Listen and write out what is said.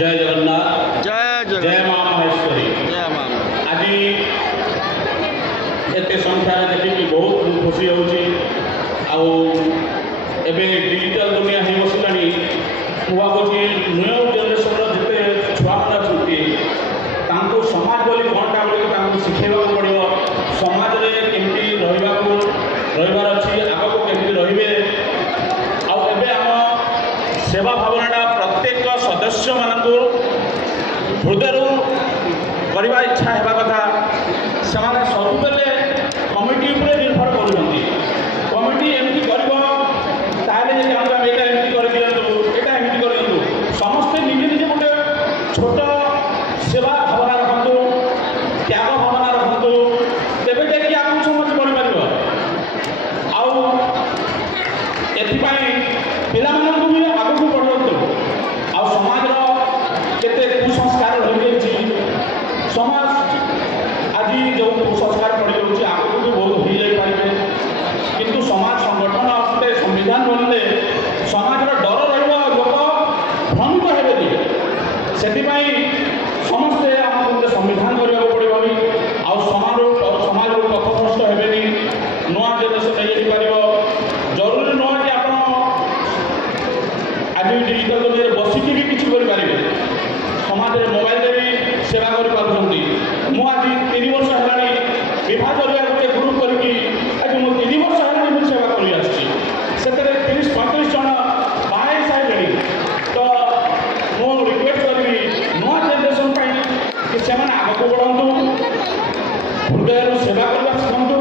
जय जगन्नाथ जय जय माँ महेश्वरी। जय माँ आज एत संख्यार देखिए बहुत खुशी होची। आबे डिजिटल दुनिया हो बसला मुझे न्यू जेनेरेशन जिते छुआ मैंने अच्छा समाज बोली कौनटा बोली शिखेबा पड़ो। समाज में केमती रही अच्छी आग को केमती रे आम सेवा भावना प्रत्येक सदस्य मान हृदय करने इच्छा होगा कथा से सब बेले कमिटी उपरे निर्भर करुँच। कमिटी एमती कर समस्ते निजे निजे गोटे छोट सेवा भावना रखु त्याग भावना रखु तेज जाकि आगे समझ बढ़ी पार। पिला भी आगू बढ़ातु समाज केते कुसंस्कार रही समाज आज जो कुसंस्कार पड़ जाऊँगी आगू भी बहुत हो जाए किंतु समाज संगठन असते संविधान बनले समाज डर रोक भ्रमित हेबे से समस्ते आम गोटे संविधान करने पड़ो। समाज पथभ्रष्ट हेबे नुआ जेनेरेशन नहीं पार। जरूरी नुह कि आप आज डिजिटल दुनिया बसिकी भी किसी करें समाज में मोबाइल भी सेवा कर आज 3 वर्ष है विवाह जरिया गोटे ग्रुप करके आज मो 3 वर्ष है मुझे सेवा कर 30-35 जन बाहर सारे। तो मुझे रिक्वेस्ट करी नुआ जेनेरेशन कि से आगे बढ़ु हृदय सेवा करवा शिखु